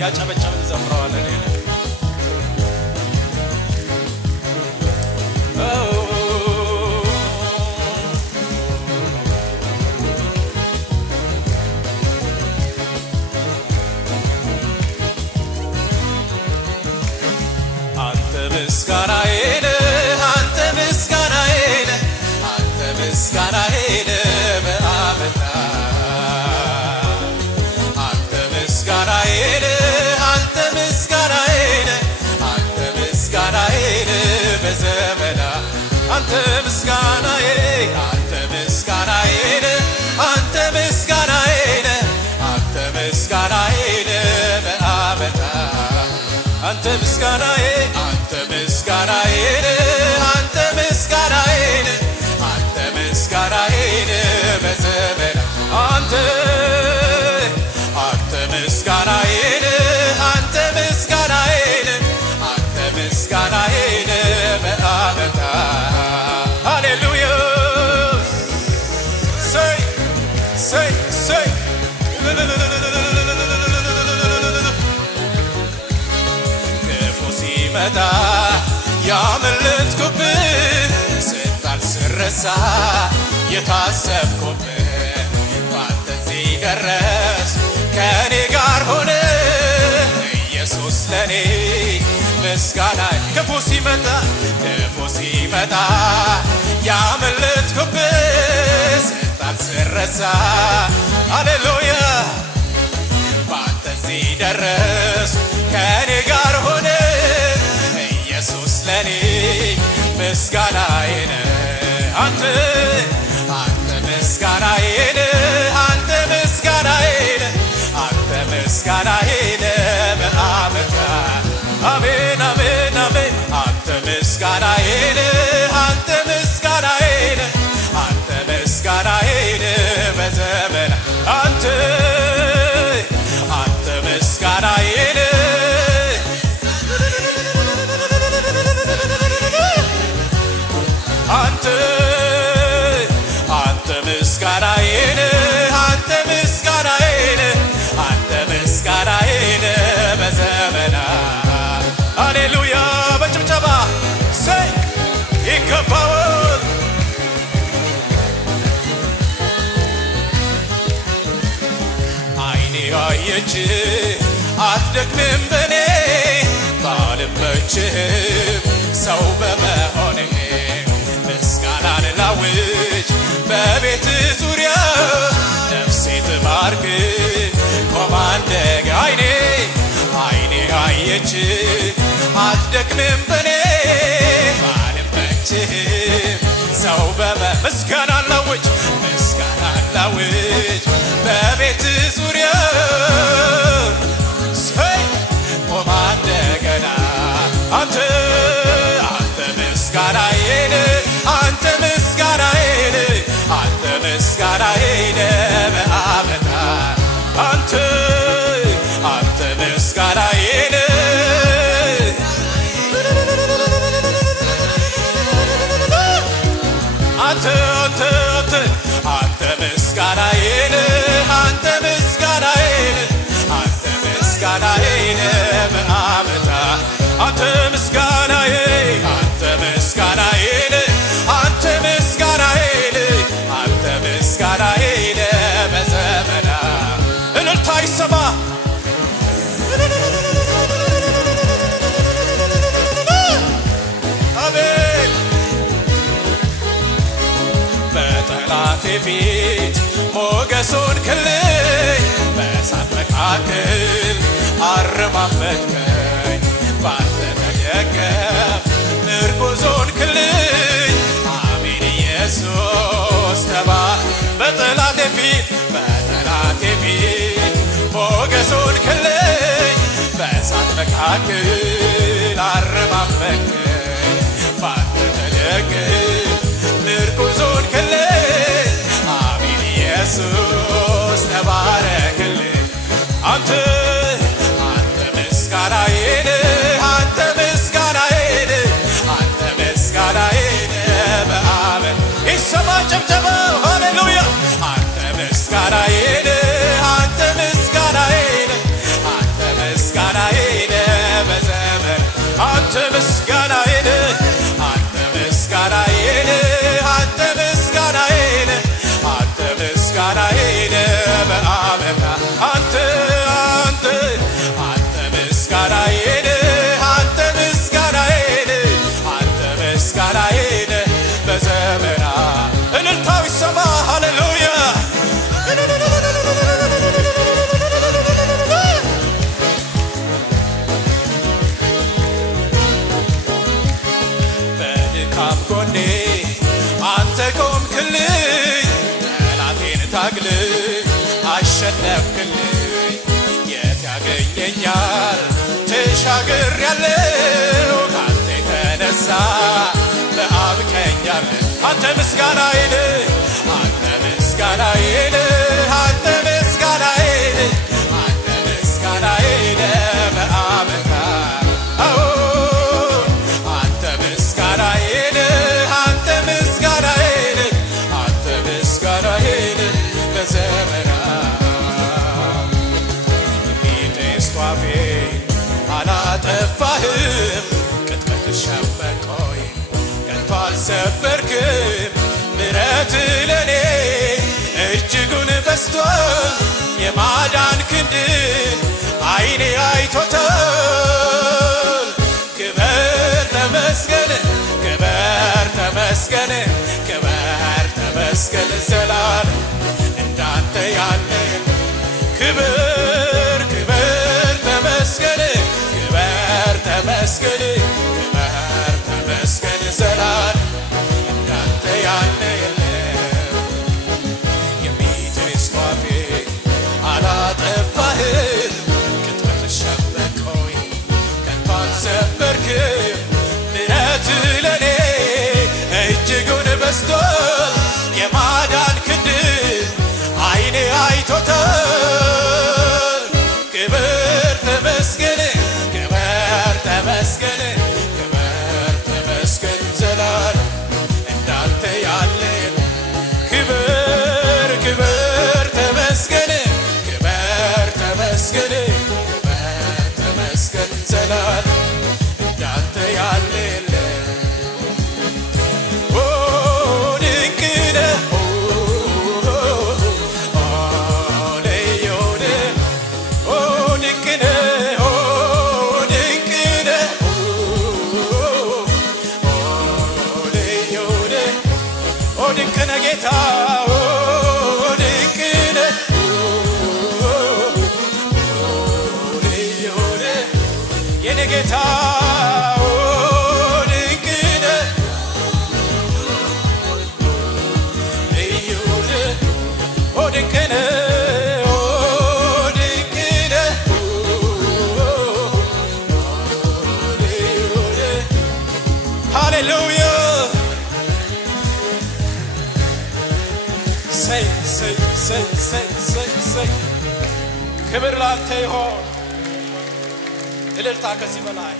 ያጨበጨብን ዘምረዋለን Ante misganae ante misganae ante misganae ante misganae be'ameta ante misganae ante misganae ante misganae ante misganae bezemena ante misganae ante misganae ante misganae be'ameta Say Kefosi meta ያመለጥኩብ ስታልስረሳ የታሰብኩብ ባንተ ሲደረስ ከኔ ጋር ሆነ ኢየሱስ ለኔ ምስጋና ከፎሲ መታ ያመለጥኩብ ስታልስረሳ ሃሌሉያ ባንተ ሲደረስ ከኔ ጋር ሆነ ኢየሱስ ለኔ ምስጋናዬ አንተ ምስጋናዬ አንተ ምስጋናዬ አንተ ምስጋናዬ በአመታ አሜን አሜን አሜን አንተ ምስጋናዬ አንተ ምስጋናዬ አንተ ምስጋናዬ በዘመን አንተ ምስጋናዬ አንተ ምስጋናዬ አንተ ምስጋናዬ አንተ ምስጋናዬ በዘመና ሃሌሉያ በጭብጨባ ሰይ ይገባዋል አይኔ ያየች አትደክምም በኔ ባልመችህም ሰው በመሆኔ ምስጋናን ላውጅ በቤት ዙሪያ ነፍሴ ትባርክ ቆማንደግ አይኔ አየች አትደክምም በኔ ባልመችህም ሰው ምስጋናን ላውጅ በቤት ዙሪያ ሰይ ቆማንደገና አንተ ምስጋናዬ አንተ ምስጋናዬ አንተ ምስጋናዬ በአመታ አንተ ምስጋናዬ አንተ ምስጋናዬ አንተ ምስጋናዬ አንተ ምስጋናዬ በአመታ አንተ ምስጋናዬ አንተ ምስጋናዬ አንተ ምስጋናዬ አንተ ምስጋናዬ በዘመና እልልታ ይሰማ አሜን በጠላቴ ፊት ሞገሱን ክልኝ በእሳት መካከል አረማመድከኝ ባንተ ተደገፍ ምርኩዞን ክልኝ አሜን ኢየሱስ ተባ በጠላቴ ፊት ሞገሱን ክልኝ በእሳት መካከል አረማመድከኝ ባንተ ተደገፍ ምርኩዞን ክልኝ አሜን ኢየሱስ ተባረክልኝ አንተ ምስጋናዬ አንተ ምስጋናዬ አንተ ምስጋናዬ በአመት ይሰማ ጨብጨባ ሃሌሉያ አንተ ምስጋናዬ አንተ ምስጋናዬ አንተ ምስጋናዬን አንተ ምስጋናዬን አንተ ምስጋናዬን አንተ ምስጋናዬን በአመታ አንተ ምስጋናዬን አንተ ምስጋናዬን አንተ ምስጋናዬን በዘመና እልልታው ይሰማ ሃሌሉያ በድካም ጎኔ አንተ ቆምክልኝ ጠላቴን ታግለህ አሸነፍክልኝ የት ያገኘኛል ተሻግሬያለሁ ካንተ የተነሳ በአብ ቀኛለሁ አንተ ምስጋናዬን አንተ ምስጋናዬን አንተ ምስጋናዬን አንተ ምስጋናዬን በአመታ አንተ ምስጋናዬን አንተ ምስጋናዬን አንተ ምስጋናዬን በዘመና ሚጤስቷፌ አላጠፋህም ቅጥበት ሸበቆይ ከቶ አልሰበርክም ምሕረት ለኔ እጅጉን በዝቷል የማዳን ክንድን አይኔ አይቶታል ክበር ተመስገን ክበር ተመስገን ክበር ተመስገን ዘላለም እንዳንተ ያለ ክበር ክበር ተመስገን ክበር ተመስገን ክበር ተመስገን ዘላለም እንዳንተ ያለ የሚተስፋፌ አላጠፋህም ቅጥበት ሸበቆይ ከቶ አልሰበርክም ምሕረት ለኔ እጅጉን በዝቷል የማዳን ክንድ አይኔ አይቶታል ክብር ተመስገን ክብር ተመስገን ክብር ተመስገን ዘላለም እንዳንተ ያለ ክብር ክብር ተመስገን ክብር ተመስገን ክብር ተመስገን ዘላለም እንዳንተ ያለ ጌታ ድንቅነ የኔ ጌታ ድንቅነ ድንቅነ ሃሌሉያ say ክብር ላንተ ይሁን እልልታ ከዚህ በላይ